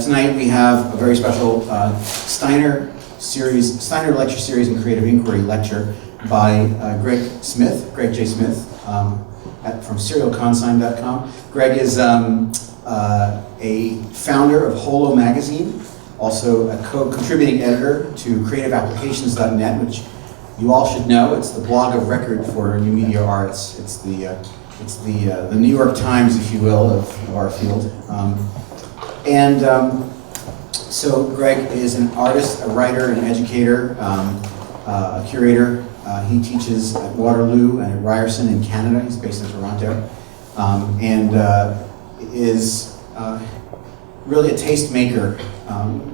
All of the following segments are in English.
Tonight we have a very special Steiner lecture series in creative inquiry lecture by Greg J. Smith from serialconsign.com. Greg is a founder of HOLO magazine, also a co-contributing editor to CreativeApplications.net, which you all should know. It's the blog of record for new media arts. It's the New York Times, if you will, of our field. So Greg is an artist, a writer, an educator, a curator. He teaches at Waterloo and at Ryerson in Canada. He's based in Toronto, and is really a taste maker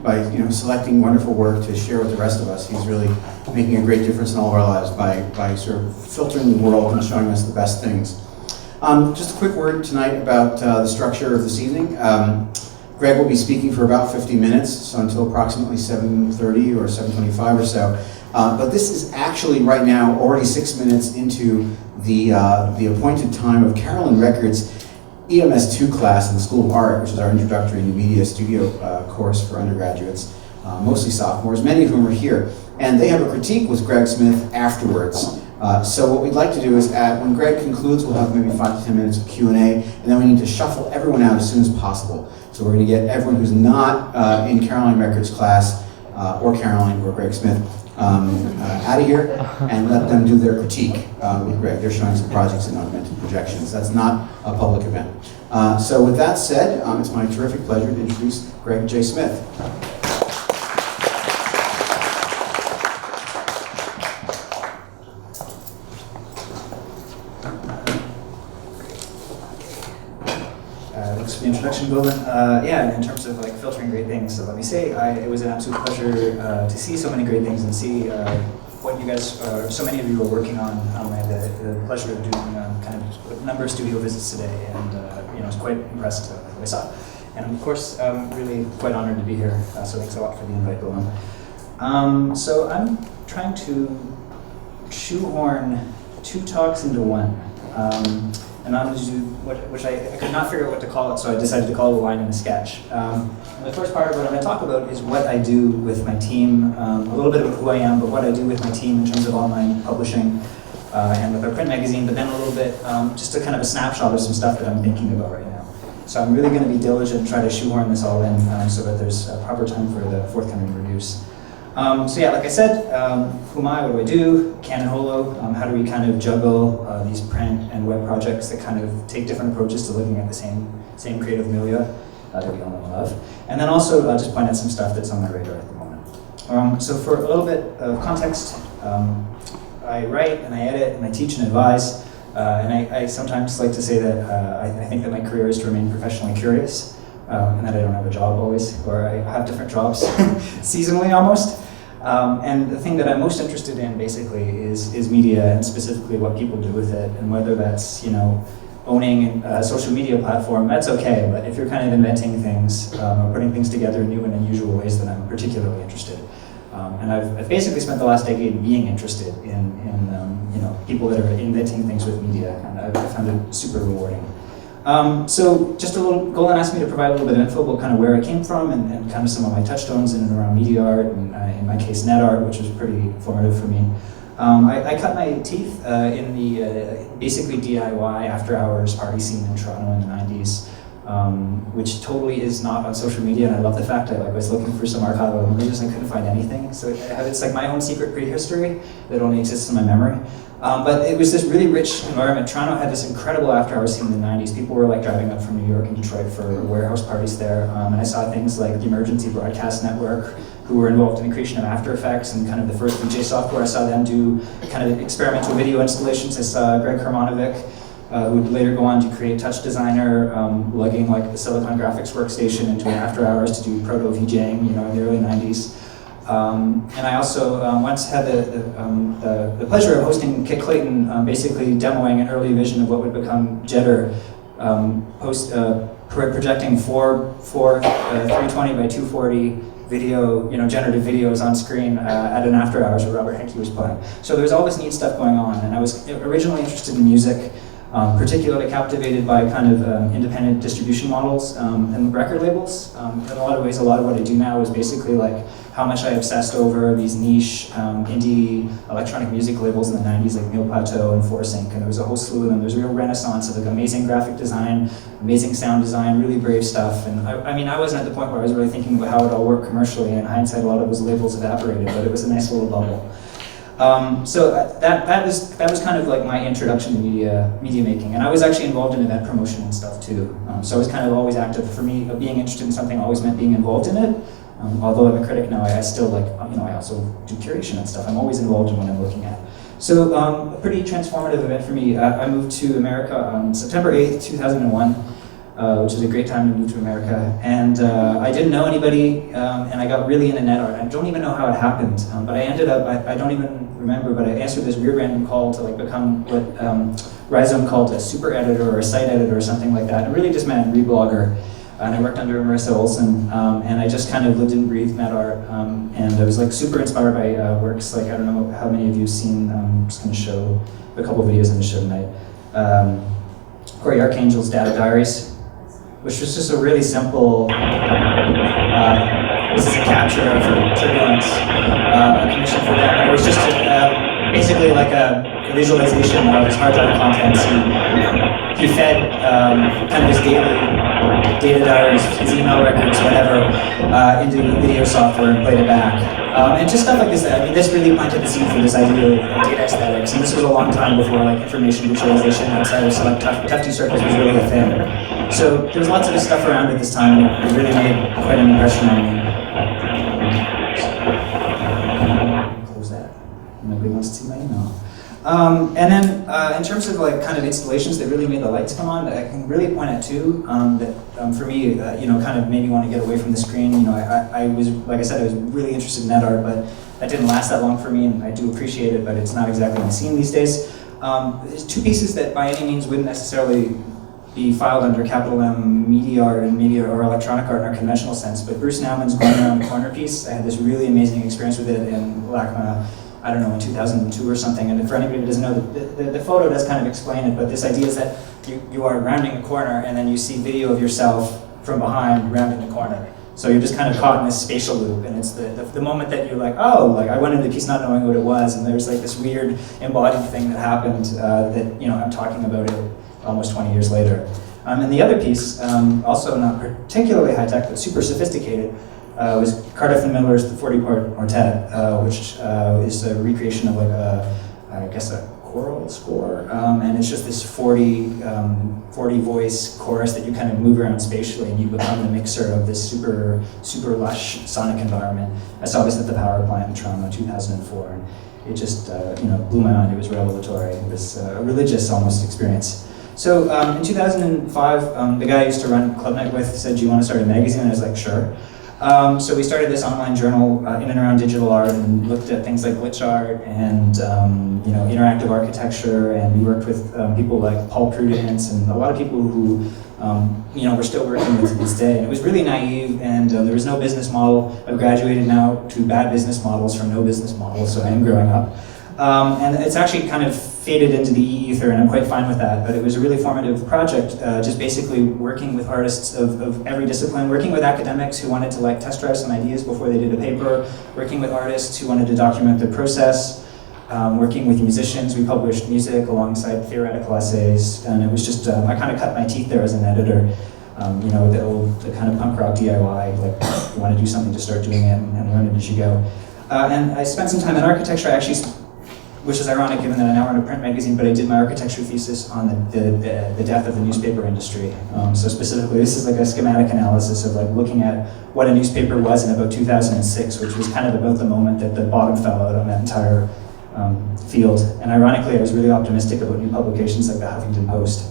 by selecting wonderful work to share with the rest of us. He's really making a great difference in all of our lives by sort of filtering the world and showing us the best things. Just a quick word tonight about the structure of this evening. Greg will be speaking for about 50 minutes, so until approximately 7:30 or 7:25 or so. But this is actually right now already 6 minutes into the appointed time of Carolyn Record's EMS2 class in the School of Art, which is our introductory new media studio course for undergraduates, mostly sophomores, many of whom are here. And they have a critique with Greg Smith afterwards. So what we'd like to do is, when Greg concludes, we'll have maybe 5 to 10 minutes of Q&A, and then we need to shuffle everyone out as soon as possible. So we're going to get everyone who's not in Caroline Record's class, or Caroline or Greg Smith, out of here, and let them do their critique with Greg. They're showing some projects in augmented projections. That's not a public event. So with that said, it's my terrific pleasure to introduce Greg J. Smith. The introduction, Golan. Yeah, in terms of like filtering great things, so let me say it was an absolute pleasure to see so many great things and see what you guys, so many of you are working on. I had the pleasure of doing kind of a number of studio visits today, and I was quite impressed with what I saw. And of course, really quite honored to be here. So thanks a lot for the invite, Golan. So I'm trying to shoehorn 2 talks into one. And I'm going to do which I could not figure out what to call it, so I decided to call it a line in a sketch. And the first part of what I'm going to talk about is what I do with my team, a little bit about who I am, but what I do with my team in terms of online publishing and with our print magazine, but then a little bit, just a kind of a snapshot of some stuff that I'm thinking about right now. So I'm really going to be diligent and try to shoehorn this all in so that there's a proper time for the forthcoming reviews. So yeah, like I said, who am I, what do I do, Canon HOLO, how do we kind of juggle these print and web projects that kind of take different approaches to looking at the same creative milieu that we all know and love. And then also just point out some stuff that's on my radar at the moment. So for a little bit of context, I write and I edit and I teach and advise, and I sometimes like to say that I think that my career is to remain professionally curious. And that I don't have a job always, or I have different jobs, seasonally almost. And the thing that I'm most interested in basically is media, and specifically what people do with it, and whether that's owning a social media platform, that's okay, but if you're kind of inventing things or putting things together in new and unusual ways, then I'm particularly interested. And I've basically spent the last decade being interested in people that are inventing things with media, and I've found it super rewarding. So just a little, Golan asked me to provide a little bit of info about kind of where I came from and kind of some of my touchstones in and around media art, and in my case net art, which was pretty formative for me. I cut my teeth in the basically DIY after hours party scene in Toronto in the 90s, which totally is not on social media, and I love the fact I was looking for some archival images and couldn't find anything. So it's like my own secret prehistory that only exists in my memory. But it was this really rich environment. Toronto had this incredible after-hours scene in the 90s. People were like driving up from New York and Detroit for warehouse parties there. And I saw things like the Emergency Broadcast Network, who were involved in the creation of After Effects and kind of the first DJ software. I saw them do kind of experimental video installations. I saw Greg Hermanovic, who would later go on to create Touch Designer, lugging like the Silicon Graphics workstation into an after-hours to do proto-VJing, in the early 90s. And I also once had the pleasure of hosting Kit Clayton, basically demoing an early vision of what would become Jetter, projecting four 320 by 240 video, generative videos on screen at an after hours where Robert Henke was playing. So there was all this neat stuff going on, and I was originally interested in music. particularly captivated by kind of independent distribution models and record labels. In a lot of ways, a lot of what I do now is basically like how much I obsessed over these niche indie electronic music labels in the 90s, like Mille Plateau and ForSync, and there was a whole slew of them. There's a real renaissance of like amazing graphic design, amazing sound design, really brave stuff. And I mean, I wasn't at the point where I was really thinking about how it all worked commercially. In hindsight, a lot of those labels evaporated, but it was a nice little bubble. So that was kind of like my introduction to media making, and I was actually involved in event promotion and stuff too. So I was kind of always active. For me, being interested in something always meant being involved in it. Although I'm a critic now, I still like, I also do curation and stuff. I'm always involved in what I'm looking at. So a pretty transformative event for me. I moved to America on September 8th, 2001. Which is a great time to move to America. And I didn't know anybody, and I got really into net art. I don't even know how it happened, but I ended up, I don't even remember, but I answered this weird random call to like become what Rhizome called a super editor or a site editor or something like that. It really just meant reblogger. And I worked under Marissa Olson, and I just kind of lived and breathed net art. And I was like super inspired by works like, I don't know how many of you have seen, I'm just gonna show a couple videos in the show tonight. Archangel's Diaries, which was just a really simple, this is a capture of turbulence, a commission for them. And it was just basically like a visualization of his hard drive contents. He fed kind of his daily data diaries, his email records, whatever, into video software and played it back. And just stuff like this. I mean, this really planted the seed for this idea of data aesthetics. And this was a long time before like information visualization outside of select tufty circles was really a thing. So there was lots of this stuff around at this time, and it really made quite an impression on me. Close that. Nobody wants to see my email. And then in terms of like kind of installations that really made the lights come on, I can really point at two that for me, kind of made me want to get away from the screen. I was, like I said, I was really interested in net art, but that didn't last that long for me, and I do appreciate it, but it's not exactly my scene these days. There's two pieces that by any means wouldn't necessarily be filed under capital M media art and media or electronic art in our conventional sense, but Bruce Nauman's Going Around the Corner piece, I had this really amazing experience with it in LACMA, I don't know, in 2002 or something. And for anybody who doesn't know, the photo does kind of explain it, but this idea is that you are rounding a corner and then you see video of yourself from behind rounding the corner. So you're just kind of caught in this spatial loop, and it's the moment that you're like, oh, like I went into the piece not knowing what it was, and there's like this weird embodied thing that happened that, I'm talking about it almost 20 years later. And the other piece, also not particularly high-tech, but super sophisticated, was Cardiff and Miller's The 40-Part Quartet, which is a recreation of like a choral score, and it's just this 40 voice chorus that you kind of move around spatially, and you become the mixer of this super lush sonic environment. I saw this at the power plant in Toronto in 2004, and it just blew my mind. It was revelatory. It was a religious almost experience. So in 2005, the guy I used to run Club Night with said, "Do you want to start a magazine?" And I was like, "Sure." So we started this online journal in and around digital art, and looked at things like glitch art and interactive architecture, and we worked with people like Paul Prudence and a lot of people who we're still working with to this day. And it was really naive, and there was no business model. I've graduated now to bad business models from no business models, so I am growing up. And it's actually kind of faded into the ether, and I'm quite fine with that, but it was a really formative project, just basically working with artists of every discipline, working with academics who wanted to like test drive some ideas before they did a paper, working with artists who wanted to document their process, working with musicians. We published music alongside theoretical essays, and it was just, I kind of cut my teeth there as an editor. The kind of punk rock DIY, like you want to do something to start doing it and learn it as you go. And I spent some time in architecture, actually, which is ironic given that I now run a print magazine, but I did my architecture thesis on the death of the newspaper industry. So specifically, this is like a schematic analysis of like looking at what a newspaper was in about 2006, which was kind of about the moment that the bottom fell out on that entire field. And ironically, I was really optimistic about new publications like the Huffington Post.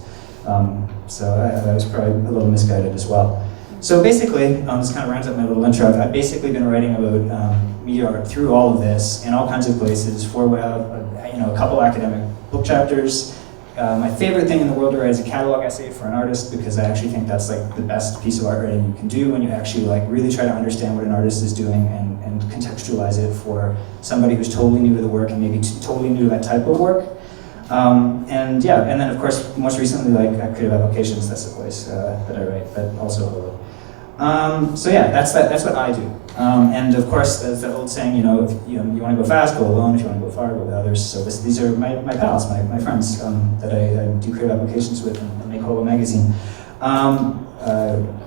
So I was probably a little misguided as well. So basically, this kind of rounds up my little intro. I've basically been writing about media art through all of this in all kinds of places, for web, a couple academic book chapters. My favorite thing in the world to write is a catalog essay for an artist, because I actually think that's like the best piece of art writing you can do when you actually like really try to understand what an artist is doing and contextualize it for somebody who's totally new to the work and maybe totally new to that type of work. And yeah, and then of course, most recently, like Creative Applications, that's the place that I write, but also HOLO. So yeah, that's what I do. And of course, there's the old saying, you know, if you want to go fast, go alone. If you want to go far, go with others. So these are my pals, my friends that I do Creative Applications with and make HOLO magazine.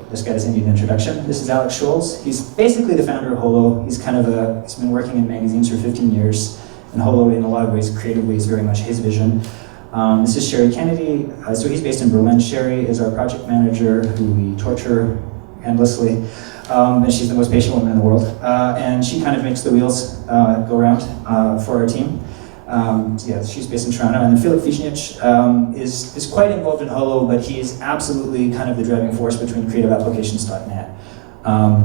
This guy doesn't need an introduction. This is Alex Scholz. He's basically the founder of HOLO. He's he's been working in magazines for 15 years. And HOLO, in a lot of ways, creatively, is very much his vision. This is Sherry Kennedy. So he's based in Berlin. Sherry is our project manager, who we torture endlessly. And she's the most patient woman in the world. And she kind of makes the wheels go around for our team. Yeah, she's based in Toronto. And then Filip Wisniewicz is quite involved in HOLO, but he is absolutely kind of the driving force between CreativeApplications.net.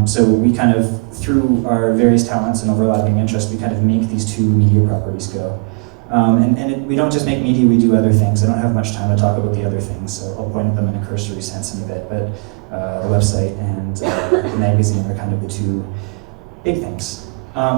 So we kind of, through our various talents and overlapping interests, we kind of make these two media properties go. We don't just make media, we do other things. I don't have much time to talk about the other things, so I'll point at them in a cursory sense in a bit. But the website and the magazine are kind of the two big things.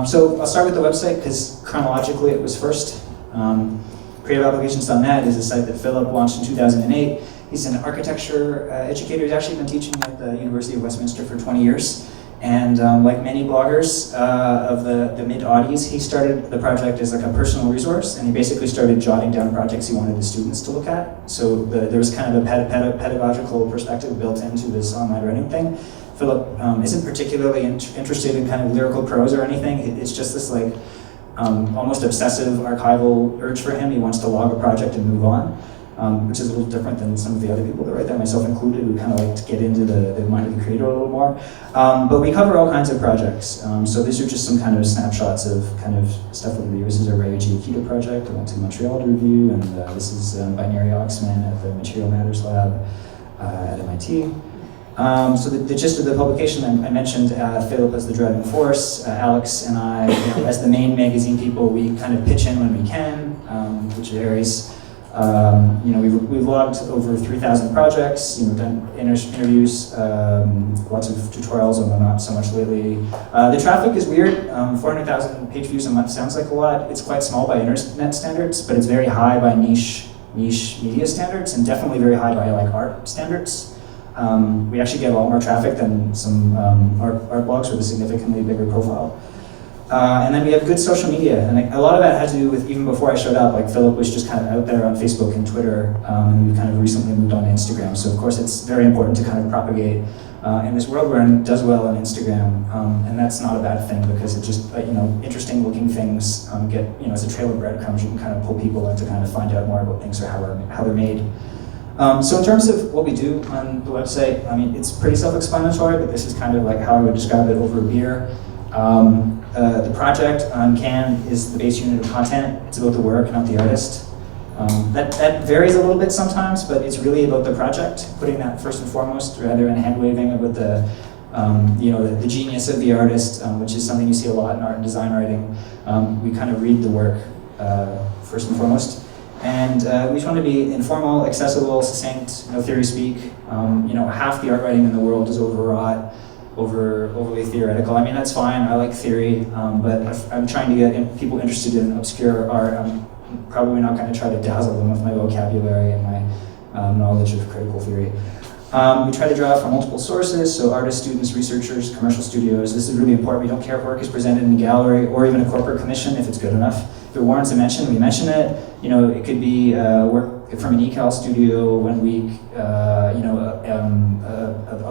So I'll start with the website, because chronologically it was first. CreativeApplications.net is a site that Philip launched in 2008. He's an architecture educator. He's actually been teaching at the University of Westminster for 20 years. And like many bloggers of the mid-aughties, he started the project as like a personal resource, and he basically started jotting down projects he wanted the students to look at. So there was kind of a pedagogical perspective built into this online writing thing. Philip isn't particularly interested in kind of lyrical prose or anything. It's just this like almost obsessive archival urge for him. He wants to log a project and move on. Which is a little different than some of the other people that write that, myself included, who kind of like to get into the mind of the creator a little more. But we cover all kinds of projects. So these are just some kind of snapshots of kind of stuff over the years. This is a Ryuji Akita project I went to Montreal to review, and this is Binary Oxman at the Material Matters Lab at MIT. So the gist of the publication, I mentioned Philip as the driving force. Alex and I, as the main magazine people, we kind of pitch in when we can, which varies. We've logged over 3,000 projects, done interviews, lots of tutorials, although not so much lately. The traffic is weird. 400,000 page views a month sounds like a lot. It's quite small by internet standards, but it's very high by niche media standards, and definitely very high by like art standards. We actually get a lot more traffic than some art blogs with a significantly bigger profile. And then we have good social media, and a lot of that had to do with, even before I showed up, like Philip was just kind of out there on Facebook and Twitter, and we kind of recently moved on to Instagram. So of course it's very important to kind of propagate in this world where it does well on Instagram, and that's not a bad thing, because it just, interesting looking things get, as a trail of breadcrumbs, you can kind of pull people in to kind of find out more about things or how they're made. So in terms of what we do on the website, it's pretty self-explanatory, but this is kind of like how I would describe it over a beer. The project on Can is the base unit of content. It's about the work, not the artist. That varies a little bit sometimes, but it's really about the project, putting that first and foremost, rather than hand-waving about the genius of the artist, which is something you see a lot in art and design writing. We kind of read the work first and foremost. And we just want to be informal, accessible, succinct, no theory speak. Half the art writing in the world is overwrought, overly theoretical. That's fine, I like theory, but if I'm trying to get people interested in obscure art, I'm probably not going to try to dazzle them with my vocabulary and my knowledge of critical theory. We try to draw from multiple sources, so artists, students, researchers, commercial studios. This is really important. We don't care if work is presented in a gallery or even a corporate commission if it's good enough. If it warrants a mention, we mention it. It could be work from an eCal studio one week, a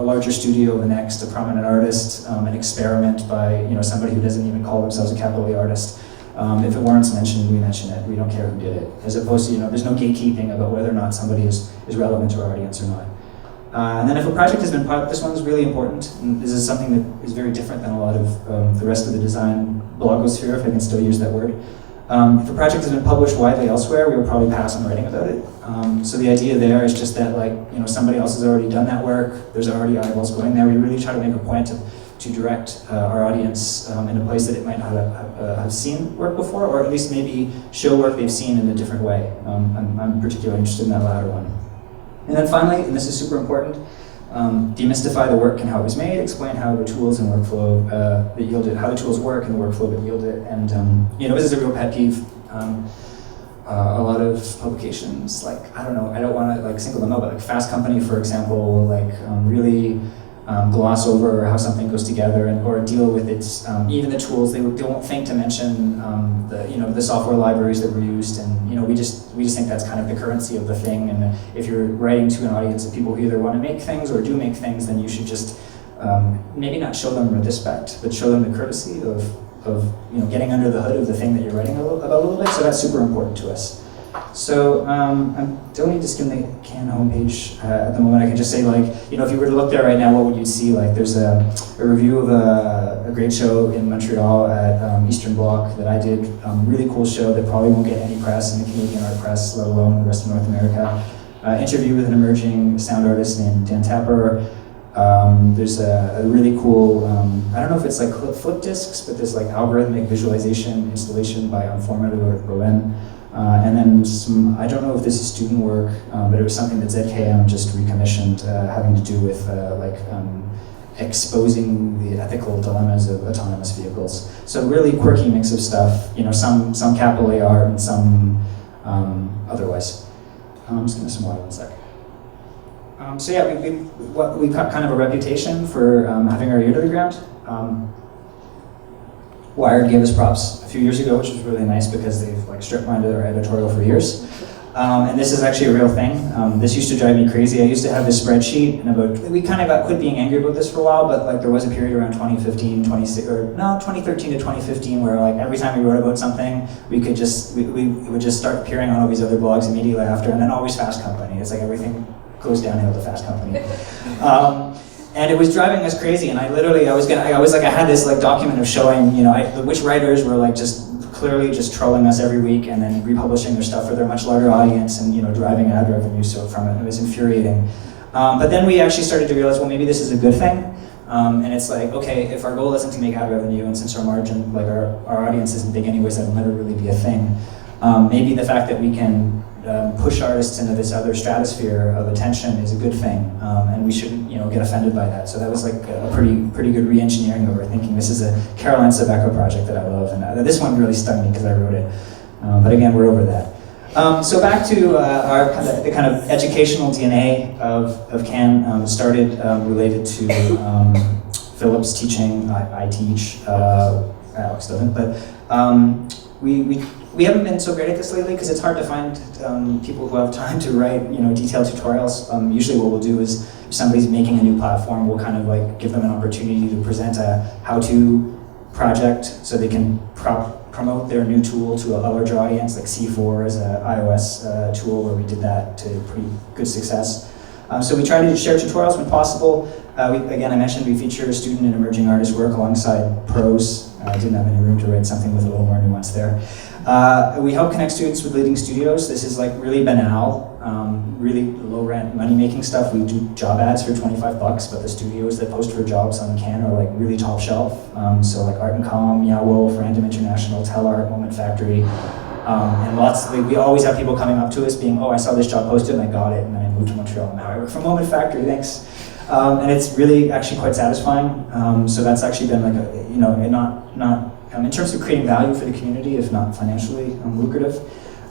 larger studio the next, a prominent artist, an experiment by somebody who doesn't even call themselves a capital A artist. If it warrants mention, we mention it. We don't care who did it. As opposed to, there's no gatekeeping about whether or not somebody is relevant to our audience or not. And then if a project has been published, this one's really important, and this is something that is very different than a lot of the rest of the design blogosphere, if I can still use that word. If a project has been published widely elsewhere, we will probably pass on writing about it. So the idea there is just that, somebody else has already done that work, there's already eyeballs going there. We really try to make a point to direct our audience in a place that it might not have seen work before, or at least maybe show work they've seen in a different way. I'm particularly interested in that latter one. And then finally, and this is super important, demystify the work and how it was made, explain how the tools and workflow that yield it, how the tools work and the workflow that yield it. And this is a real pet peeve. a lot of publications, like, I don't know, I don't want to like single them out, but like Fast Company, for example, like really gloss over how something goes together, and or deal with its even the tools. They won't think to mention the software libraries that were used, and we just think that's kind of the currency of the thing. And if you're writing to an audience of people who either want to make things or do make things, then you should just maybe not show them respect, but show them the courtesy of getting under the hood of the thing that you're writing about a little bit. So that's super important to us. So I don't need to skim the CAN homepage at the moment. I can just say, like, if you were to look there right now, what would you see? Like, there's a review of a great show in Montreal at Eastern Bloc that I did. Really cool show that probably won't get any press in the Canadian art press, let alone the rest of North America. Interview with an emerging sound artist named Dan Tapper. There's a really cool, I don't know if it's like flip discs, but there's like algorithmic visualization installation by Unformative Roehl. And then some, I don't know if this is student work, but it was something that ZKM just recommissioned, having to do with exposing the ethical dilemmas of autonomous vehicles. So really quirky mix of stuff, some capital A art and some otherwise. I'm just gonna some water one sec. So yeah, we've got kind of a reputation for having our ear to the ground. Wired gave us props a few years ago, which was really nice because they've like strip-mined our editorial for years. And this is actually a real thing. This used to drive me crazy. I used to have this spreadsheet, and we kind of got quit being angry about this for a while, but like there was a period around 2013 to 2015 where like every time we wrote about something, we would just start appearing on all these other blogs immediately after, and then always Fast Company. It's like everything goes downhill to Fast Company. And it was driving us crazy, and I had this like document of showing, which writers were like just clearly just trolling us every week and then republishing their stuff for their much larger audience and driving ad revenue from it. It was infuriating. But then we actually started to realize, well, maybe this is a good thing. And it's like, okay, if our goal isn't to make ad revenue, and since our margin, like our audience isn't big anyways, that'll never really be a thing. Maybe the fact that we can push artists into this other stratosphere of attention is a good thing, and we shouldn't, get offended by that. So that was like a pretty good re-engineering of our thinking. This is a Caroline Sabeco project that I love, and this one really stung me because I wrote it. But again, we're over that. So back to the kind of educational DNA of CAN. Started related to Philip's teaching. I teach. Alex doesn't, but we haven't been so great at this lately because it's hard to find people who have time to write, detailed tutorials. Usually what we'll do is if somebody's making a new platform, we'll kind of like give them an opportunity to present a how-to project so they can promote their new tool to a larger audience, like C4 is an iOS tool where we did that to pretty good success. So we try to share tutorials when possible. Again, I mentioned we feature student and emerging artist work alongside pros. I didn't have any room to write something with a little more nuance there. We help connect students with leading studios. This is like really banal, really low rent money-making stuff. We do job ads for 25 bucks, but the studios that post for jobs on CAN are like really top shelf. So like Art and Com, Meow Wolf, Random International, Tellart, Moment Factory. And we always have people coming up to us being, oh, I saw this job posted and I got it, and then I moved to Montreal. Now I work for Moment Factory, thanks. And it's really actually quite satisfying. So that's actually been like in terms of creating value for the community, if not financially lucrative.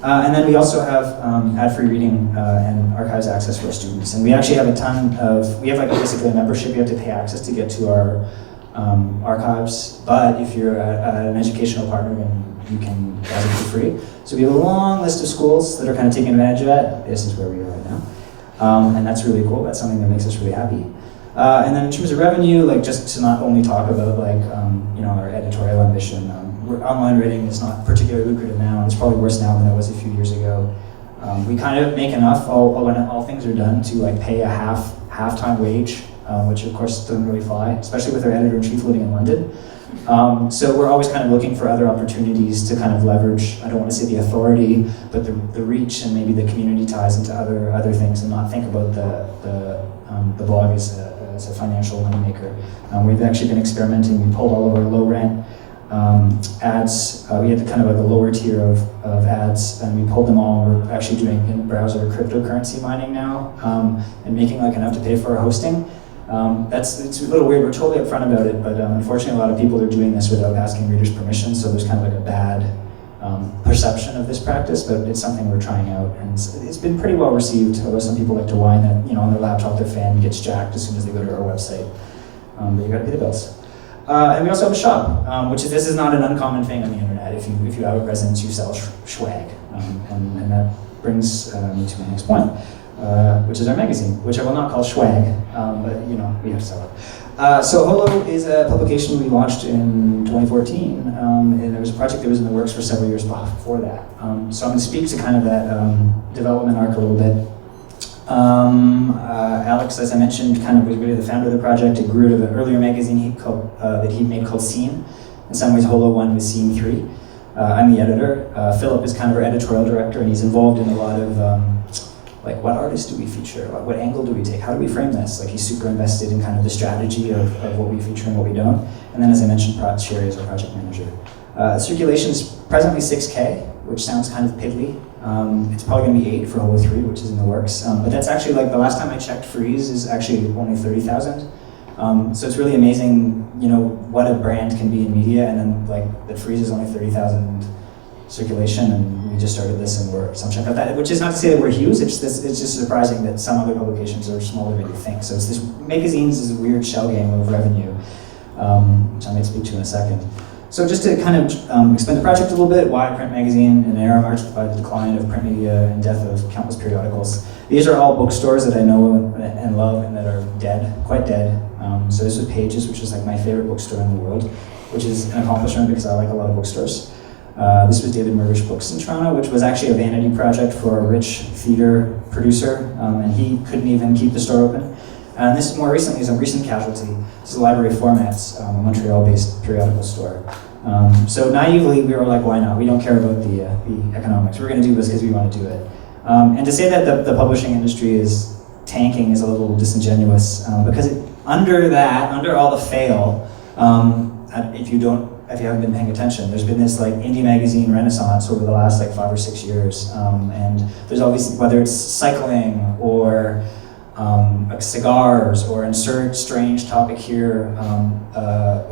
And then we also have ad-free reading and archives access for our students. And we actually have basically a membership. You have to pay access to get to our archives. But if you're an educational partner, then you can browse it for free. So we have a long list of schools that are kind of taking advantage of that. This is where we are right now. And that's really cool. That's something that makes us really happy. And then in terms of revenue, like just to not only talk about like our editorial ambition, online writing is not particularly lucrative now, and it's probably worse now than it was a few years ago. We kind of make enough when all things are done to like pay a half-time wage, which of course doesn't really fly, especially with our editor-in-chief living in London. So we're always kind of looking for other opportunities to kind of leverage, I don't want to say the authority, but the reach and maybe the community ties into other things, and not think about the blog as a financial moneymaker. We've actually been experimenting. We pulled all of our low rent ads. We had kind of like a lower tier of ads, and we pulled them all. We're actually doing in-browser cryptocurrency mining now, and making like enough to pay for our hosting. It's a little weird. We're totally upfront about it, but unfortunately, a lot of people are doing this without asking readers' permission. So there's kind of like a perception of this practice, but it's something we're trying out, and it's been pretty well received, although some people like to whine that, on their laptop their fan gets jacked as soon as they go to our website. But you gotta pay the bills. And we also have a shop, this is not an uncommon thing on the internet. If you have a presence, you sell swag. And that brings me to my next point, which is our magazine, which I will not call swag, but we have to sell it. So HOLO is a publication we launched in 2014, and there was a project that was in the works for several years before that. So I'm going to speak to kind of that development arc a little bit. Alex, as I mentioned, kind of was really the founder of the project. It grew out of an earlier magazine that he made called Scene. In some ways, HOLO 1 was Scene 3. I'm the editor. Philip is kind of our editorial director, and he's involved in a lot of what artists do we feature? What angle do we take? How do we frame this? He's super invested in kind of the strategy of what we feature and what we don't. And then, as I mentioned, Sherry is our project manager. Circulation is presently 6K, which sounds kind of piddly. It's probably going to be 8 for HOLO 3, which is in the works. But that's actually, the last time I checked, Freeze is actually only 30,000. So it's really amazing, what a brand can be in media, and then that Freeze is only 30,000 circulation, and we just started this, and we're some check out that, which is not to say that we're huge. It's just surprising that some other publications are smaller than you think. So it's this magazines is a weird shell game of revenue, which I might speak to in a second. So just to kind of explain the project a little bit, why print magazine in an era marked by the decline of print media and death of countless periodicals. These are all bookstores that I know and love and that are dead, quite dead. So this is Pages, which is my favorite bookstore in the world, which is an accomplishment because I like a lot of bookstores. This was David Murray's Books in Toronto, which was actually a vanity project for a rich theater producer, and he couldn't even keep the store open. And this more recently is a recent casualty. This is Library Formats, a Montreal-based periodical store. So naively, we were like, why not? We don't care about the economics. We're going to do this because we want to do it. And to say that the publishing industry is tanking is a little disingenuous, because under all the fail, if you haven't been paying attention, there's been this indie magazine renaissance over the last 5 or 6 years, and there's always, whether it's cycling or cigars or insert strange topic here,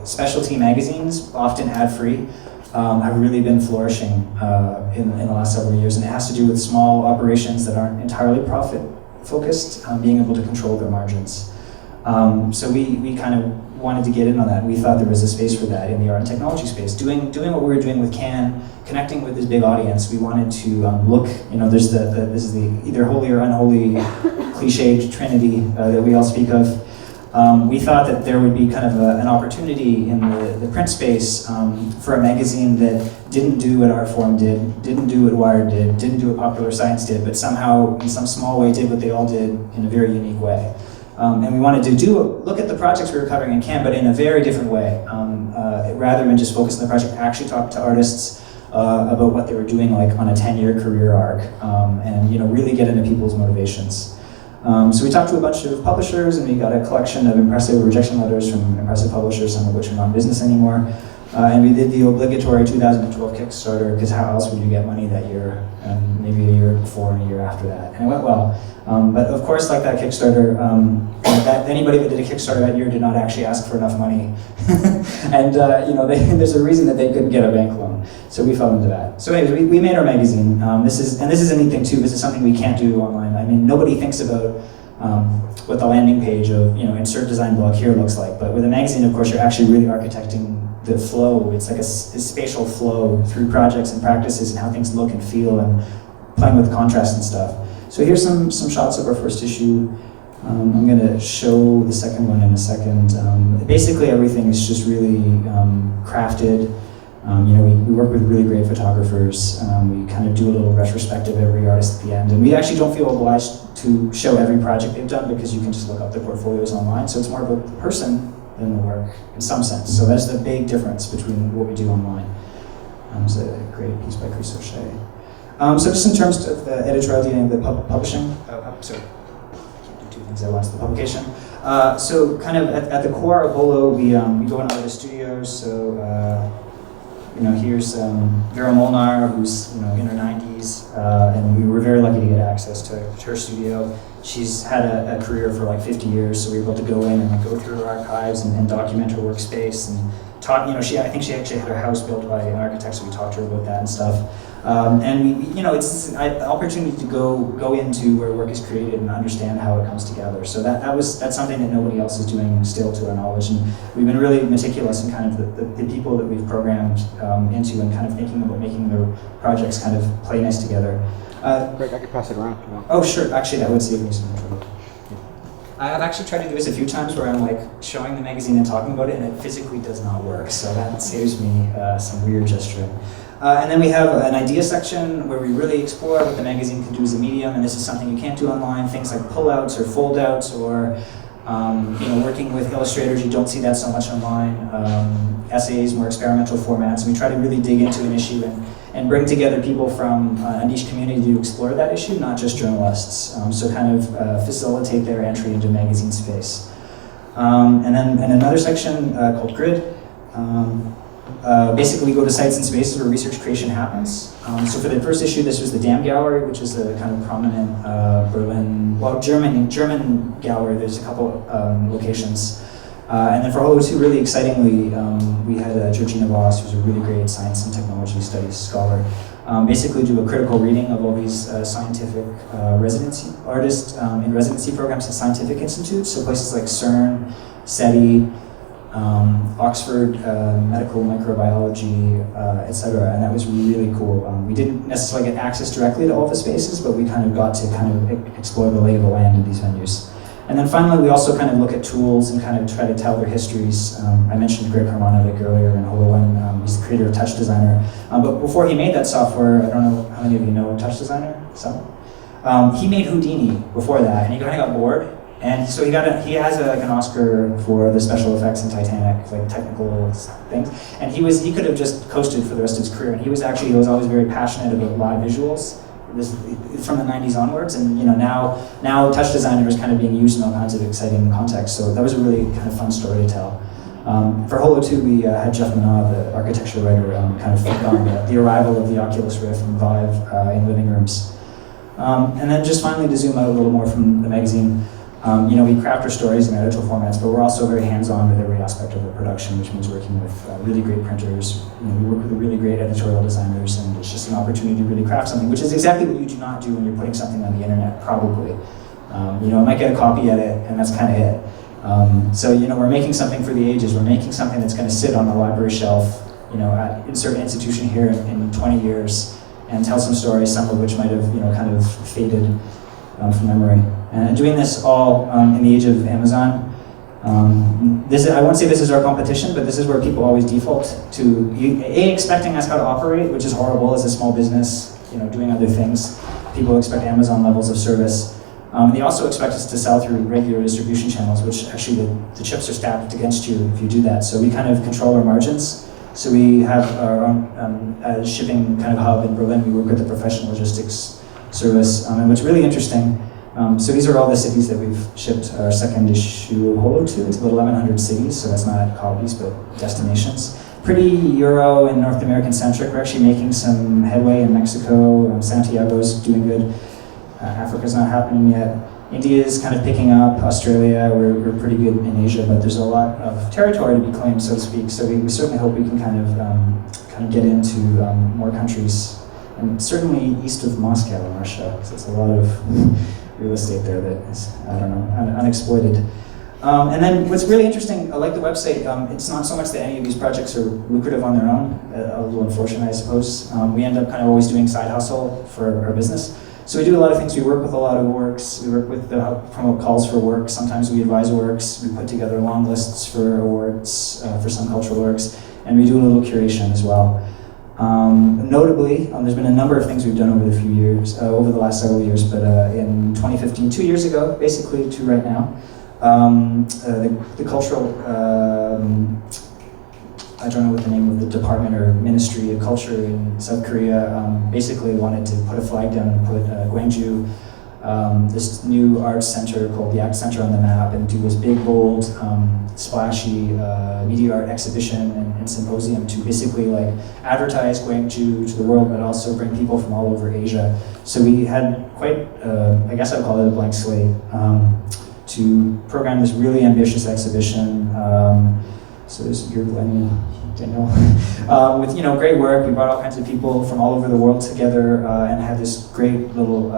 specialty magazines, often ad-free, have really been flourishing in the last several years, and it has to do with small operations that aren't entirely profit-focused, being able to control their margins. So we kind of wanted to get in on that. We thought there was a space for that in the art and technology space. Doing what we were doing with Can, connecting with this big audience, we wanted to look, there's this is the either holy or unholy cliched trinity that we all speak of. We thought that there would be kind of an opportunity in the print space for a magazine that didn't do what Artforum did, didn't do what Wired did, didn't do what Popular Science did, but somehow, in some small way, did what they all did in a very unique way. And we wanted to look at the projects we were covering in Can, but in a very different way. Rather than just focus on the project, actually talk to artists about what they were doing on a 10-year career arc, and really get into people's motivations. So we talked to a bunch of publishers, and we got a collection of impressive rejection letters from impressive publishers, some of which are not in business anymore. And we did the obligatory 2012 Kickstarter, because how else would you get money that year, and maybe a year before and a year after that? And it went well. But of course, like that Kickstarter, anybody that did a Kickstarter that year did not actually ask for enough money. And there's a reason that they couldn't get a bank loan. So we fell into that. So anyways, we made our magazine. This is a neat thing too. This is something we can't do online. I mean, nobody thinks about what the landing page of insert design block here looks like. But with a magazine, of course, you're actually really architecting the flow. It's like a spatial flow through projects and practices and how things look and feel, and playing with contrast and stuff. So here's some shots of our first issue. I'm going to show the second one in a second. Basically, everything is just really crafted. We work with really great photographers. We kind of do a little retrospective of every artist at the end. And we actually don't feel obliged to show every project they've done, because you can just look up their portfolios online. So it's more about the person than the work, in some sense. So that's the big difference between what we do online. It's a great piece by CreativeApplications. So just in terms of the editorial dealing of the publishing, sorry, I can't do two things at once, the publication. So kind of at the core of HOLO, we go into the studios. So here's Vera Molnar, who's in her 90s, and we were very lucky to get access to her studio. she's had a career for like 50 years, so we were able to go in and like, go through her archives and document her workspace and talk. You know, I think she actually had her house built by an architect, so we talked to her about that and stuff. And you know, it's an opportunity to go into where work is created and understand how it comes together. So that's something that nobody else is doing still, to our knowledge. And we've been really meticulous in kind of the people that we've programmed into and kind of thinking about making their projects kind of play nice together. Greg, I could pass it around if you want. Oh, sure. Actually, that would save me some trouble. I've actually tried to do this a few times where I'm like showing the magazine and talking about it, and it physically does not work. So that saves me some weird gesturing. And then we have an idea section where we really explore what the magazine can do as a medium, and this is something you can't do online. Things like pullouts or foldouts, or you know, working with illustrators. You don't see that so much online. Essays, more experimental formats. And we try to really dig into an issue and bring together people from a niche community to explore that issue, not just journalists. So kind of facilitate their entry into magazine space. And then in another section called Grid, basically we go to sites and spaces where research creation happens. So for the first issue, this was the Dam Gallery, which is a kind of prominent Berlin, well, German gallery. There's a couple locations. And then for HOLO 2, really excitingly, we had Georgina Voss, who's a really great science and technology studies scholar, basically do a critical reading of all these scientific residency artists in residency programs at scientific institutes, so places like CERN, SETI, Oxford Medical Microbiology, etc. And that was really cool. We didn't necessarily get access directly to all the spaces, but we kind of got to kind of explore the lay of the land of these venues. And then finally, we also kind of look at tools and kind of try to tell their histories. I mentioned Greg Hermanovic earlier in HOLO 1. He's the creator of Touch Designer. But before he made that software, I don't know how many of you know Touch Designer? Some? He made Houdini before that, and he kind of got bored. And so he has like an Oscar for the special effects in Titanic, like technical things. And he could have just coasted for the rest of his career. And he was always very passionate about live visuals. This, from the 90s onwards, and you know, now Touch Designer is kind of being used in all kinds of exciting contexts, so that was a really kind of fun story to tell. For HOLO 2, we had Jeff Manaw, the architecture writer, kind of think on the arrival of the Oculus Rift and Vive in living rooms. And then just finally to zoom out a little more from the magazine, you know, we craft our stories in editorial formats, but we're also very hands-on with every aspect of the production, which means working with really great printers. You know, we work with really great editorial designers, and it's just an opportunity to really craft something, which is exactly what you do not do when you're putting something on the internet, probably. You know, I might get a copy edit, and that's kind of it. So, you know, we're making something for the ages. We're making something that's going to sit on the library shelf, you know, at a certain institution here in 20 years, and tell some stories, some of which might have, you know, kind of faded from memory. And doing this all in the age of Amazon, I won't say this is our competition, but this is where people always default to, expecting us how to operate, which is horrible as a small business, you know, doing other things. People expect Amazon levels of service. They also expect us to sell through regular distribution channels, which actually the chips are stacked against you if you do that. So we kind of control our margins. So we have our own shipping kind of hub in Berlin. We work with the professional logistics service, and what's really interesting, so these are all the cities that we've shipped our second issue of HOLO to. It's about 1,100 cities, so that's not copies, but destinations. Pretty Euro and North American centric. We're actually making some headway in Mexico. Santiago's doing good. Africa's not happening yet. India's kind of picking up. Australia, we're pretty good in Asia, but there's a lot of territory to be claimed, so to speak. So we certainly hope we can kind of get into more countries, and certainly east of Moscow in Russia, because there's a lot of real estate there that is, I don't know, unexploited. And then what's really interesting, I like the website, it's not so much that any of these projects are lucrative on their own, a little unfortunate, I suppose. We end up kind of always doing side hustle for our business. So we do a lot of things. We work with a lot of works. We work with promote calls for work. Sometimes we advise works. We put together long lists for awards for some cultural works, and we do a little curation as well. Notably, there's been a number of things we've done over the last several years, but in 2015, 2 years ago, basically to right now, the cultural, I don't know what the name of the department or Ministry of Culture in South Korea, basically wanted to put a flag down and put Gwangju this new arts center called the Act Center on the Map, and do this big, bold, splashy media art exhibition and symposium to basically like advertise going to the world, but also bring people from all over Asia. So we had quite, I guess I'd call it a blank slate, to program this really ambitious exhibition. So there's your Glenn, Daniel, with great work. We brought all kinds of people from all over the world together and had this great little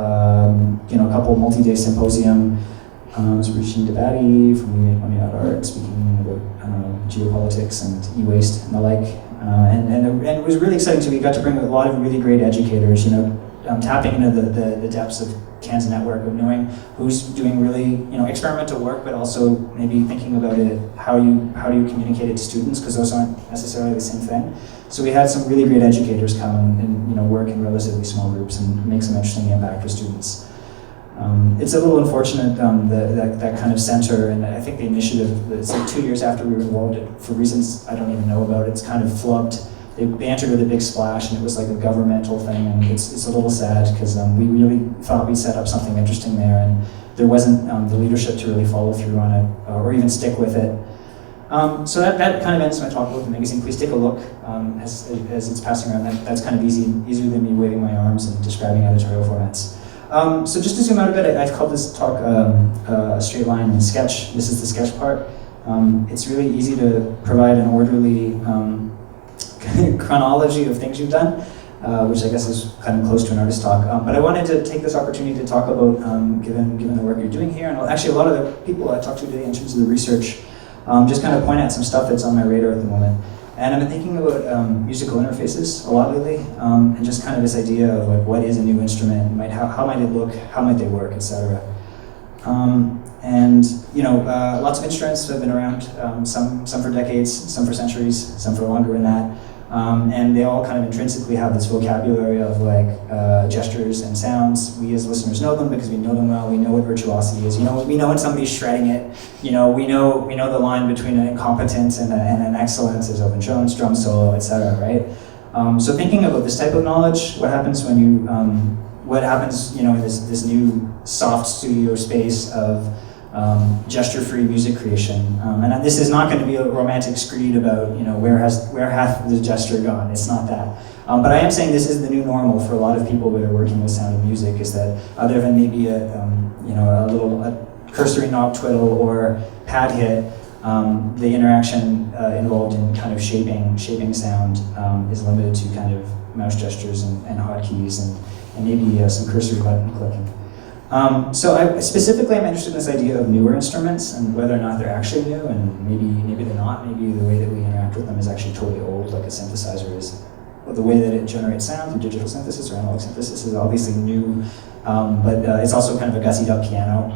couple multi-day symposium. So Rishin Devati from the Art speaking about geopolitics and e-waste and the like. And it was really exciting too. We got to bring a lot of really great educators, tapping into the depths of Can's network of knowing who's doing really experimental work, but also maybe thinking about it, how do you communicate it to students, because those aren't necessarily the same thing. So we had some really great educators come and work in relatively small groups and make some interesting impact for students. It's a little unfortunate that kind of center, and I think the initiative, it's like 2 years after we were involved, for reasons I don't even know about, it's kind of flubbed. They entered with a big splash, and it was like a governmental thing, and it's a little sad because we really thought we set up something interesting there, and there wasn't the leadership to really follow through on it or even stick with it. So that kind of ends my talk about the magazine. Please take a look as it's passing around. That's kind of easier than me waving my arms and describing editorial formats. So just to zoom out a bit, I've called this talk a straight line and sketch. This is the sketch part. It's really easy to provide an orderly chronology of things you've done, which I guess is kind of close to an artist talk. But I wanted to take this opportunity to talk about, given the work you're doing here, and actually a lot of the people I talked to today in terms of the research, just kind of point at some stuff that's on my radar at the moment. And I've been thinking about musical interfaces a lot lately, and just kind of this idea of like, what is a new instrument? How might it look? How might they work, etc. Lots of instruments have been around, some for decades, some for centuries, some for longer than that. And they all kind of intrinsically have this vocabulary of like gestures and sounds. We as listeners know them because we know them well. We know what virtuosity is. We know when somebody's shredding it. We know the line between an incompetence and an excellence, as Owen Jones, drum solo, etc. Right? So thinking about this type of knowledge, what happens when you, in this new soft studio space of gesture-free music creation, and this is not going to be a romantic screed about where hath the gesture gone. It's not that, but I am saying this is the new normal for a lot of people that are working with sound and music. Is that other than maybe a cursory knob twiddle or pad hit, the interaction involved in kind of shaping sound is limited to kind of mouse gestures and hotkeys and maybe some cursory button clicking. So specifically I'm interested in this idea of newer instruments and whether or not they're actually new, and maybe they're not. Maybe the way that we interact with them is actually totally old, like a synthesizer is. The way that it generates sound through digital synthesis or analog synthesis is obviously new, but it's also kind of a gussied up piano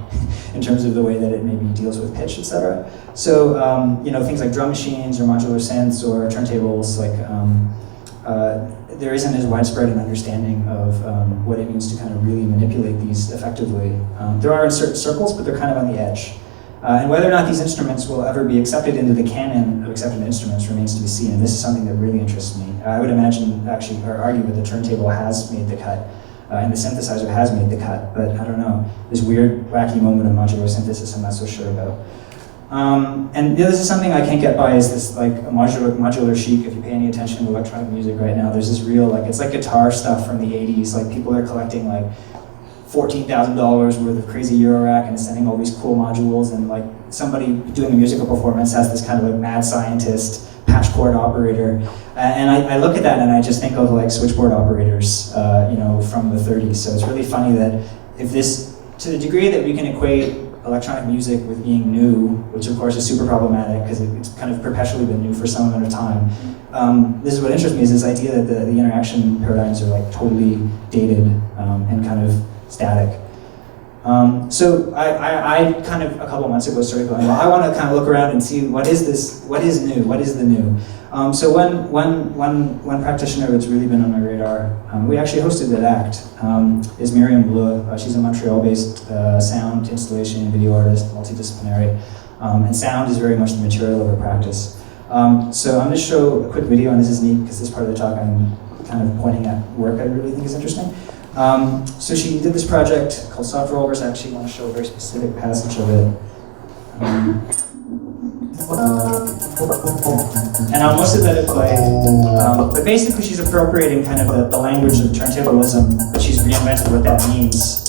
in terms of the way that it maybe deals with pitch, etc. So things like drum machines or modular synths or turntables, like there isn't as widespread an understanding of what it means to kind of really manipulate these effectively. There are in certain circles, but they're kind of on the edge. And whether or not these instruments will ever be accepted into the canon of accepted instruments remains to be seen, and this is something that really interests me. I would imagine, actually, or argue that the turntable has made the cut, and the synthesizer has made the cut, but I don't know. This weird, wacky moment of modular synthesis I'm not so sure about. And this is something I can't get by, is this like a modular chic. If you pay any attention to electronic music right now, there's this real, it's like guitar stuff from the 80s, like people are collecting like $14,000 worth of crazy Eurorack and sending all these cool modules, and like somebody doing a musical performance has this kind of like mad scientist patch chord operator, and I look at that and I just think of like switchboard operators, from the 30s. So it's really funny that if this, to the degree that we can equate electronic music with being new, which of course is super problematic because it's kind of perpetually been new for some amount of time. This is what interests me, is this idea that the interaction paradigms are like totally dated and kind of static. So I kind of a couple months ago started going, well, I want to kind of look around and see what is this, what is new, what is the new. So one practitioner that's really been on my radar, we actually hosted at ACT, is Miriam Bleu. She's a Montreal-based sound installation and video artist, multidisciplinary, and sound is very much the material of her practice. So I'm going to show a quick video, and this is neat because this part of the talk I'm kind of pointing at work I really think is interesting. So she did this project called Soft Rovers. I actually want to show a very specific passage of it. And I'll most of that play. But basically she's appropriating kind of the language of turntablism, but she's reinvented what that means.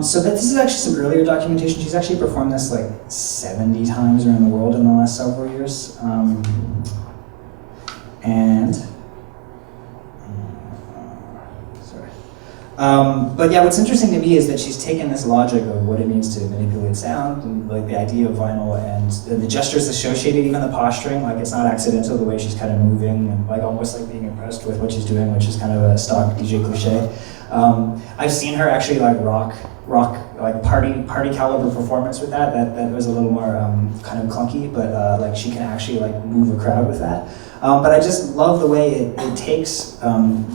So this is actually some earlier documentation. She's actually performed this like 70 times around the world in the last several years. But yeah, what's interesting to me is that she's taken this logic of what it means to manipulate sound and like the idea of vinyl and the gestures associated, even the posturing, like it's not accidental the way she's kind of moving and like almost like being impressed with what she's doing, which is kind of a stock DJ cliche. I've seen her actually like rock like party caliber performance with that was a little more kind of clunky, but like she can actually like move a crowd with that. But I just love the way it takes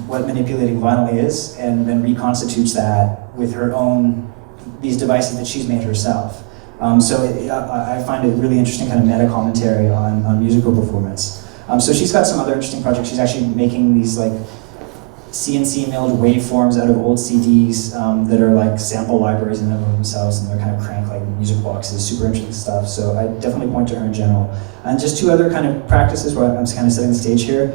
what manipulating vinyl is and then reconstitutes that with her own, these devices that she's made herself. I find it really interesting kind of meta commentary on musical performance. So she's got some other interesting projects. She's actually making these like CNC milled waveforms out of old CDs that are like sample libraries in and of themselves, and they're kind of crank like music boxes, super interesting stuff. So I definitely point to her in general. And just two other kind of practices where I'm kind of setting the stage here.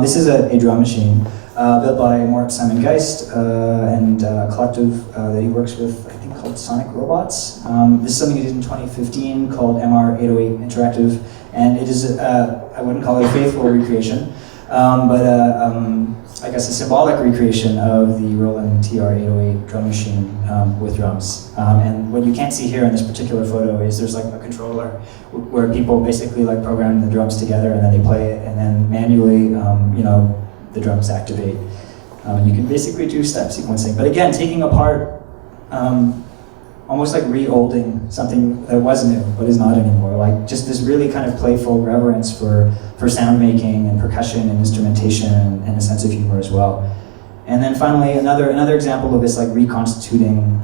This is a drum machine built by Moritz Simon Geist and a collective that he works with, I think called Sonic Robots. This is something he did in 2015 called MR808 Interactive, and it is, I wouldn't call it a faithful recreation, but I guess a symbolic recreation of the Roland TR-808 drum machine with drums. And what you can't see here in this particular photo is there's like a controller where people basically like program the drums together and then they play it, and then manually, the drums activate. You can basically do step sequencing, but again, taking apart almost like re-olding something that was new but is not anymore. Like just this really kind of playful reverence for sound making and percussion and instrumentation and a sense of humor as well. And then finally, another example of this like reconstituting,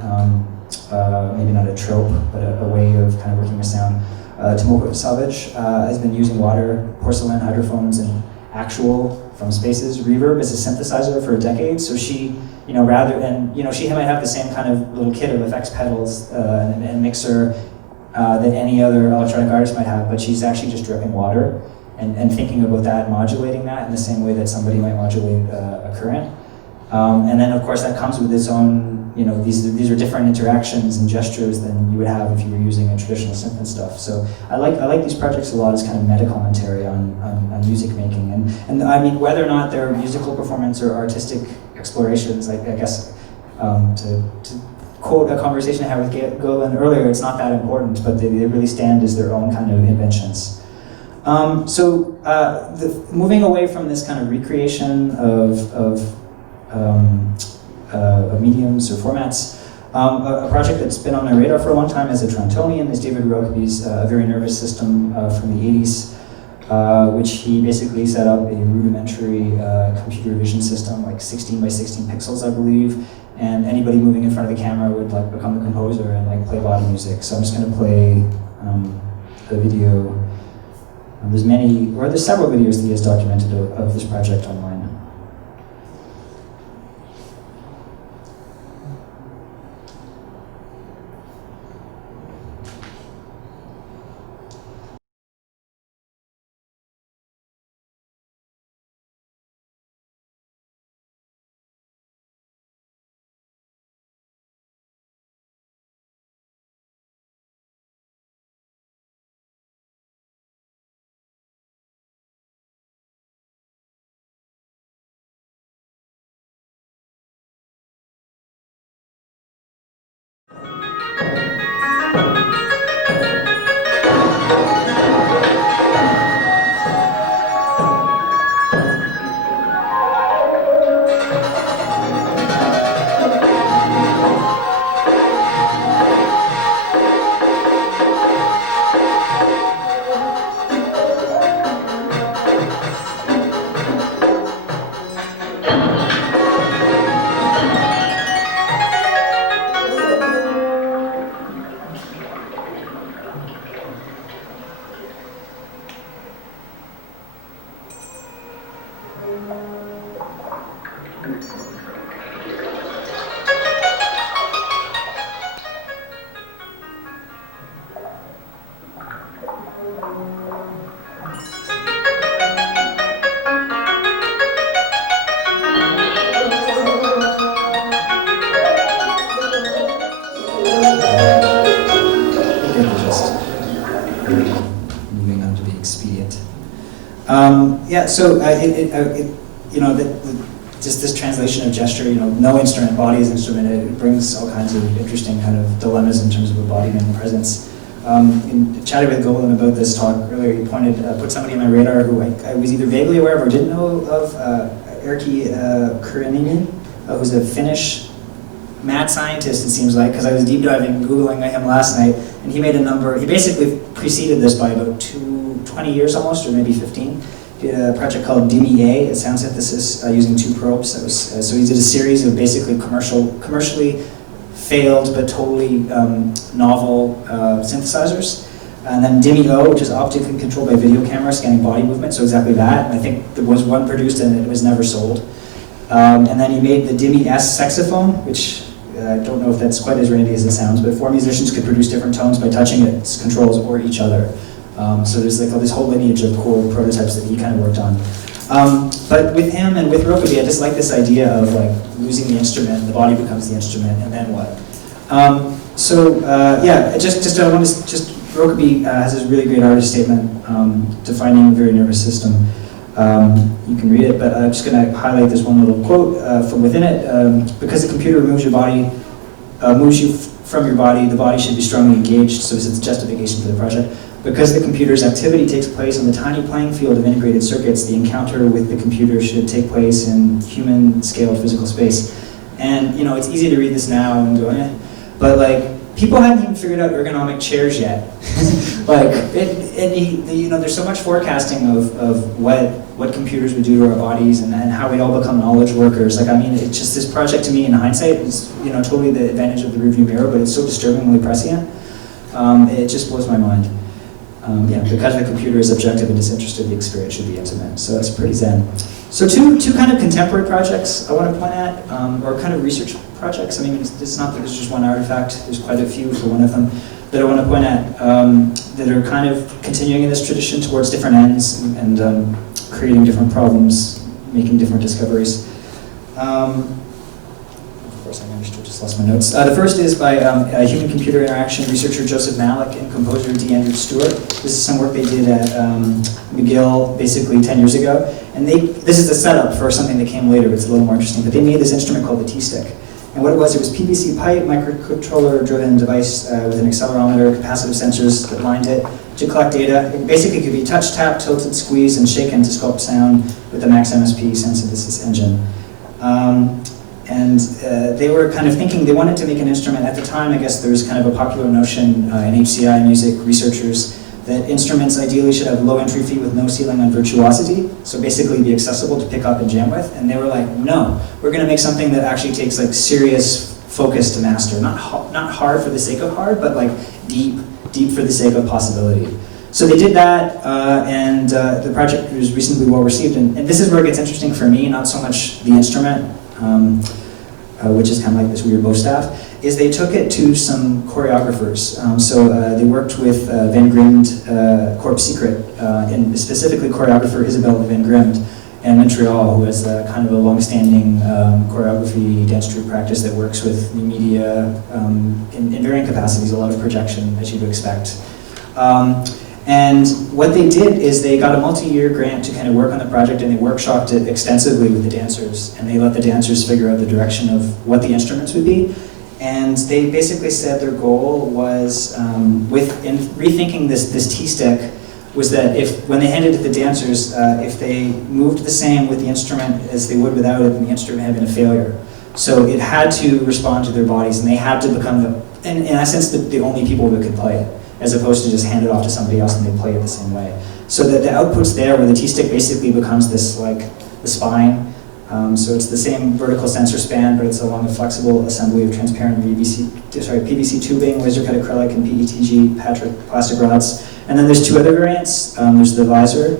maybe not a trope, but a way of kind of working with sound. Tomoko Savage has been using water, porcelain, hydrophones, and actual from spaces reverb as a synthesizer for a decade. So she, she might have the same kind of little kit of effects pedals and mixer that any other electronic artist might have, but she's actually just dripping water and thinking about that, modulating that in the same way that somebody might modulate a current. And then of course that comes with its own, these are different interactions and gestures than you would have if you were using a traditional synth and stuff. So I like these projects a lot as kind of meta commentary on music making. And I mean, whether or not they're musical performance or artistic explorations, I guess to quote a conversation I had with Golan earlier, it's not that important, but they really stand as their own kind of inventions. Moving away from this kind of recreation of mediums or formats, a project that's been on my radar for a long time as a Torontonian is David Rokeby's A Very Nervous System from the 80s, which he basically set up a rudimentary computer vision system, like 16 by 16 pixels, I believe, and anybody moving in front of the camera would like become the composer and like play body music. So I'm just going to play the video. There's several videos that he has documented of this project online. Moving on to the expedient. Yeah, so you know, just this translation of gesture, you know, no instrument, body is instrument, it brings all kinds of interesting kind of dilemmas in terms of embodiment and presence. In chatting with Golan about this talk earlier, he put somebody on my radar who I was either vaguely aware of or didn't know of, Erkki Kureninen, who's a Finnish mad scientist, it seems like, because I was deep diving, Googling him last night, and he made a number, he basically preceded this by about 20 years almost, or maybe 15. He did a project called DIMI-A, a sound synthesis using 2 probes. So he did a series of basically commercially failed but totally novel synthesizers. And then DIMI-O, which is optically controlled by video camera scanning body movement, so exactly that. I think there was one produced and it was never sold. And then he made the DIMI-S saxophone, which I don't know if that's quite as randy as it sounds, but 4 musicians could produce different tones by touching its controls or each other. So there's like this whole lineage of cool prototypes that he kind of worked on. But with him and with Rokeby, I just like this idea of like losing the instrument, the body becomes the instrument, and then what? Yeah, I want to Rokeby has this really great artist statement defining the very nervous system. You can read it, but I'm just going to highlight this one little quote from within it. Because the computer moves you from your body, the body should be strongly engaged, so it's a justification for the project. Because the computer's activity takes place on the tiny playing field of integrated circuits, the encounter with the computer should take place in human-scaled physical space. And, you know, it's easy to read this now and go, eh, but like, people haven't even figured out ergonomic chairs yet. Like, you know, there's so much forecasting of what computers would do to our bodies and how we'd all become knowledge workers. Like, I mean, it's just this project to me in hindsight is, you know, totally the advantage of the rearview mirror, but it's so disturbingly prescient. It just blows my mind. Yeah, because the computer is objective and disinterested, the experience should be intimate. So it's pretty zen. So two kind of contemporary projects I want to point at, or kind of research projects. I mean, it's not that there's just one artifact. There's quite a few for one of them that I want to point at that are kind of continuing in this tradition towards different ends and creating different problems, making different discoveries. Of course, I just lost my notes. The first is by human-computer interaction researcher Joseph Malik and composer DeAndre Stewart. This is some work they did at McGill basically 10 years ago. And this is the setup for something that came later, it's a little more interesting. But they made this instrument called the T-Stick. And what it was PVC pipe, microcontroller-driven device with an accelerometer, capacitive sensors that lined it to collect data. It basically could be touch, tap, tilted, squeeze, and shaken to sculpt sound with the Max MSP sound synthesis engine. They were kind of thinking, they wanted to make an instrument. At the time, I guess there was kind of a popular notion in HCI music researchers that instruments ideally should have low entry fee with no ceiling on virtuosity, so basically be accessible to pick up and jam with. And they were like, no, we're going to make something that actually takes like serious focus to master. Not hard for the sake of hard, but like deep for the sake of possibility. So they did that, and the project was reasonably well received. And this is where it gets interesting for me, not so much the instrument, which is kind of like this weird bow staff, is they took it to some choreographers. They worked with Van Grimd, Corp Secret, and specifically choreographer Isabelle Van Grimd in Montreal, who has kind of a long-standing choreography dance troupe practice that works with new media in varying capacities, a lot of projection, as you'd expect. And what they did is they got a multi-year grant to kind of work on the project, and they workshopped it extensively with the dancers, and they let the dancers figure out the direction of what the instruments would be. And they basically said their goal was, in rethinking this T-stick, was that when they handed it to the dancers, if they moved the same with the instrument as they would without it, then the instrument had been a failure. So it had to respond to their bodies, and they had to become, in essence, the only people that could play it, as opposed to just hand it off to somebody else and they play it the same way. So the output's there, where the T-stick basically becomes this, like, the spine. So it's the same vertical sensor span, but it's along a flexible assembly of transparent PVC tubing, laser-cut acrylic, and PETG plastic rods. And then there's two other variants. There's the visor,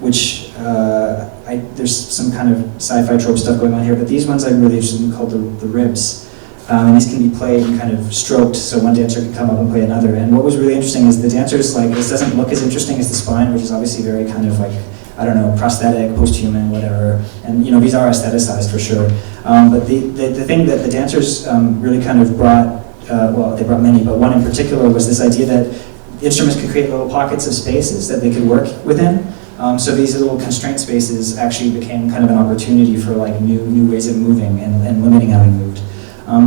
which there's some kind of sci-fi trope stuff going on here, but these ones I'm really interested in, called the ribs. And these can be played and kind of stroked, so one dancer can come up and play another. And what was really interesting is the dancers, like, this doesn't look as interesting as the spine, which is obviously very kind of like, I don't know, prosthetic, post-human, whatever. And these are aestheticized for sure. But the thing that the dancers really kind of brought, well, they brought many, but one in particular was this idea that the instruments could create little pockets of spaces that they could work within. So these little constraint spaces actually became kind of an opportunity for like new ways of moving and limiting how we moved.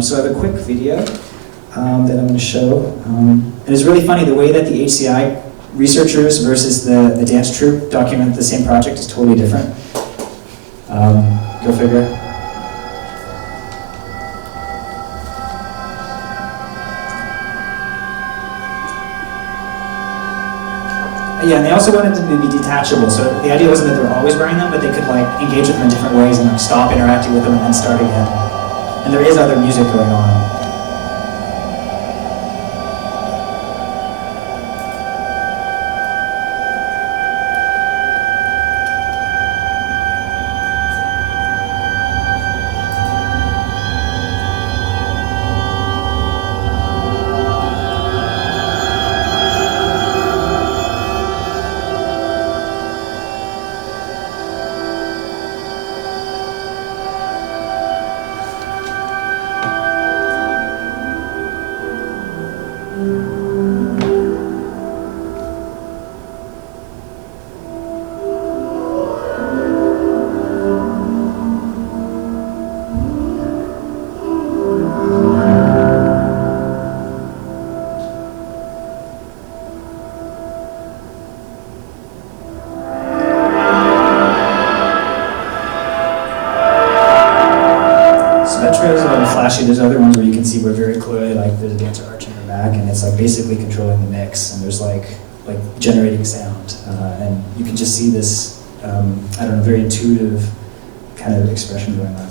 So I have a quick video that I'm going to show. And it's really funny, the way that the HCI researchers versus the dance troupe document the same project is totally different. Go figure. Yeah, and they also wanted them to be detachable. So the idea wasn't that they were always wearing them, but they could like engage with them in different ways and like stop interacting with them and then start again. And there is other music going on. There's other ones where you can see where very clearly like there's a dancer arching her back and it's like basically controlling the mix and there's like generating sound and you can just see this I don't know, very intuitive kind of expression going on.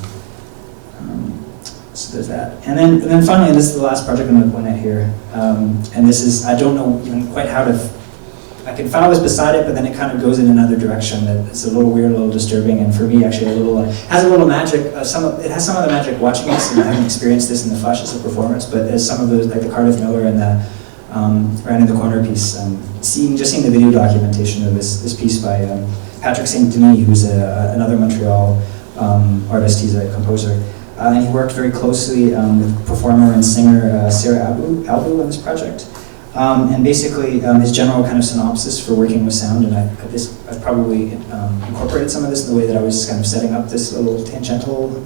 So there's that. And then finally, and this is the last project I'm going to point at here, and this is, I don't know even quite how to, I can file this beside it, but then it kind of goes in another direction that it's a little weird, a little disturbing, and for me actually a little, has a little magic, it has some of the magic watching this, and I haven't experienced this in the flesh as a performance, but as some of those, like the Cardiff Miller and the Right in the Corner piece, seeing the video documentation of this piece by Patrick St. Denis, who's another Montreal artist, he's a composer, and he worked very closely with performer and singer Sarah Albu on this project. And basically, his general kind of synopsis for working with sound, and I've probably incorporated some of this in the way that I was kind of setting up this little tangential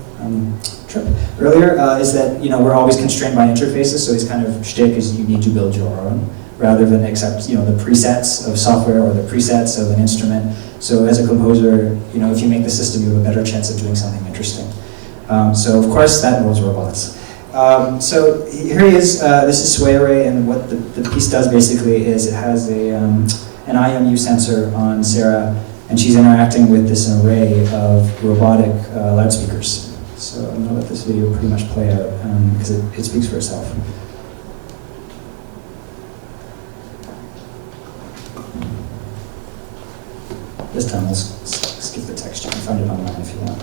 trip earlier, is that we're always constrained by interfaces, so his kind of shtick is you need to build your own, rather than accept the presets of software or the presets of an instrument. So as a composer, if you make the system, you have a better chance of doing something interesting. So of course that involves robots. So here he is, this is Sway Array, and what the piece does basically is it has an IMU sensor on Sarah, and she's interacting with this array of robotic loudspeakers. So I'm going to let this video pretty much play out, because it speaks for itself. This time we'll skip the text. You can find it online if you want.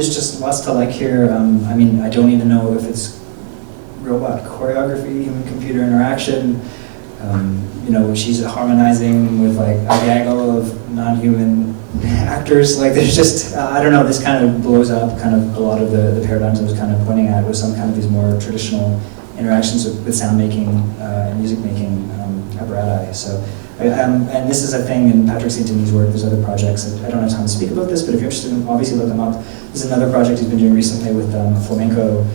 there's just lots to like here. I mean, I don't even know if it's robot choreography, human-computer interaction. You know, she's harmonizing with like a gaggle of non-human actors. Like there's just, I don't know, this kind of blows up kind of a lot of the paradigms I was kind of pointing at with some kind of these more traditional interactions with sound making and music making apparatus. So, and this is a thing in Patrick St. Denis' work. There's other projects. I don't have time to speak about this, but if you're interested, obviously look them up. There's another project he's been doing recently with flamenco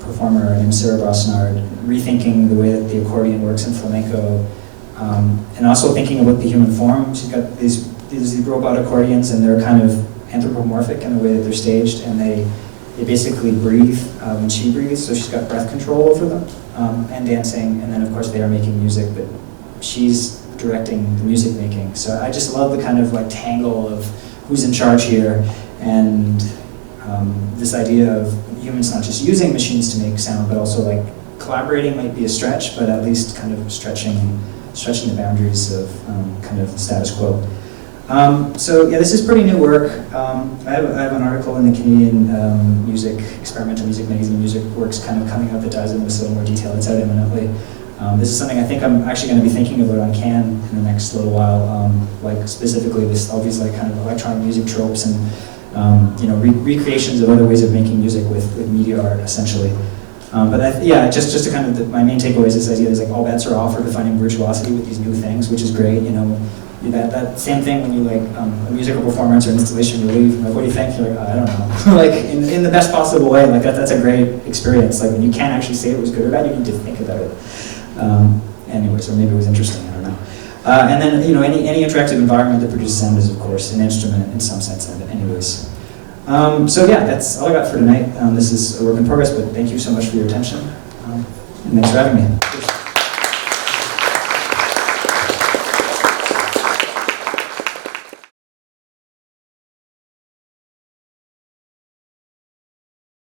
performer named Sarah Brosnard, rethinking the way that the accordion works in flamenco, and also thinking about the human form. She's got these robot accordions, and they're kind of anthropomorphic in the way that they're staged, and they basically breathe when she breathes, so she's got breath control over them, and dancing, and then of course they are making music, but she's directing the music making. So I just love the kind of like tangle of who's in charge here, and this idea of humans not just using machines to make sound, but also like collaborating might be a stretch, but at least kind of stretching the boundaries of kind of the status quo. So yeah, this is pretty new work. I have an article in the Canadian experimental music magazine, Music Works, kind of coming out that dives into this a little more detail. It's out imminently. This is something I think I'm actually going to be thinking about on Can in the next little while, like specifically all these like kind of electronic music tropes and you know, recreations of other ways of making music with media art, essentially. But yeah, just to kind of, my main takeaway is this idea is like all bets are off for defining virtuosity with these new things, which is great. You know, that same thing when you like a musical performance or an installation, you leave, like, what do you think? You're like, I don't know. Like in the best possible way. Like that's a great experience. Like when you can't actually say it was good or bad, you need to think about it. Anyways, or maybe it was interesting. I don't know. And then, you know, any interactive environment that produces sound is, of course, an instrument in some sense. Anyways, so yeah, that's all I got for tonight. This is a work in progress, but thank you so much for your attention, and thanks for having me.